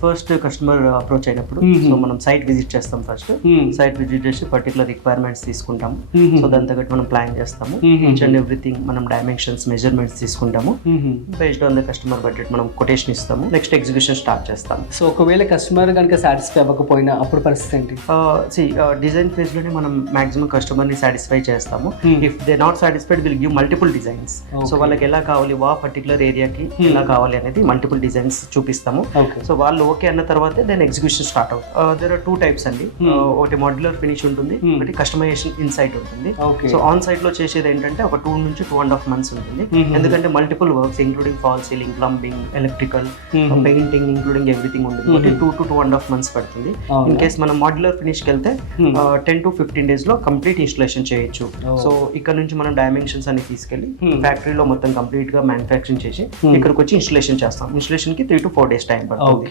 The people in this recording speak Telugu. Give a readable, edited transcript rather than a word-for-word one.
ఫస్ట్ కస్టమర్ అప్రోచ్ అయినప్పుడు సో మనం సైట్ విజిట్ చేస్తాం. ఫస్ట్ సైట్ విజిట్ చేసి పర్టికులర్ రిక్వైర్మెంట్స్ తీసుకుంటాము. సో దాని తగ్గట్టు మనం ప్లాన్ చేస్తాము. ఈచ్ అండ్ ఎవ్రీథింగ్ మనం డైమెన్షన్స్ మెజర్మెంట్స్ తీసుకుంటాము. Based on the customer budget మనం కొటేషన్ ఇస్తాము. నెక్స్ట్ ఎగ్జిక్యూషన్ స్టార్ట్ చేస్తాము. సో ఒకవేళ కస్టమర్ కనుక సాటిస్ఫై అవ్వకపోయినా అప్పుడు పరిస్థితి ఏంటి? డిజైన్ ఫేజ్ లోనే మనం మాక్సిమం కస్టమర్ ని సాటిస్ఫై చేస్తాము. If they not satisfied will give multiple designs. So వాళ్ళకి ఎలా కావాలి పర్టికులర్ ఏరియాకి ఎలా కావాలి అనేది మల్టిపుల్ డిజైన్స్ చూపిస్తాము. సో వాళ్ళు ఓకే అన్న తర్వాత దెన్ ఎగ్జిక్యూషన్ స్టార్ట్ అవుతుంది. దేర్ ఆర్ 2 టైప్స్ అండి. ఒకటి మాడ్యులర్ ఫినిష్ ఉంటుంది, ఒకటి కస్టమైజేషన్ ఇన్సైట్ ఉంటుంది. సో ఆన్ సైట్ లో చేసేది ఏంటంటే ఒక 2 నుంచి 2.5 months ఉంటుంది. ఎందుకంటే multiple works including fall ceiling, plumbing, electrical, painting including everything ఉంటుంది. 2 to 2.5 months పడుతుంది. ఇన్ కేస్ మనం మాడ్యులర్ ఫినిష్ కి వెళ్తే 10 to 15 days లో కంప్లీట్ ఇన్స్టలేషన్ చేయొచ్చు. సో ఇక్కడ నుంచి మనం డైమెన్షన్స్ అని తీసుకెళ్లి ఫ్యాక్టరీలో మొత్తం కంప్లీట్ గా మ్యానుఫ్యాక్చరింగ్ చేసి ఇక్కడికి వచ్చి ఇన్స్టలేషన్ చేస్తాం. ఇన్స్టలేషన్ కి 3 to 4 days టైం పడుతుంది.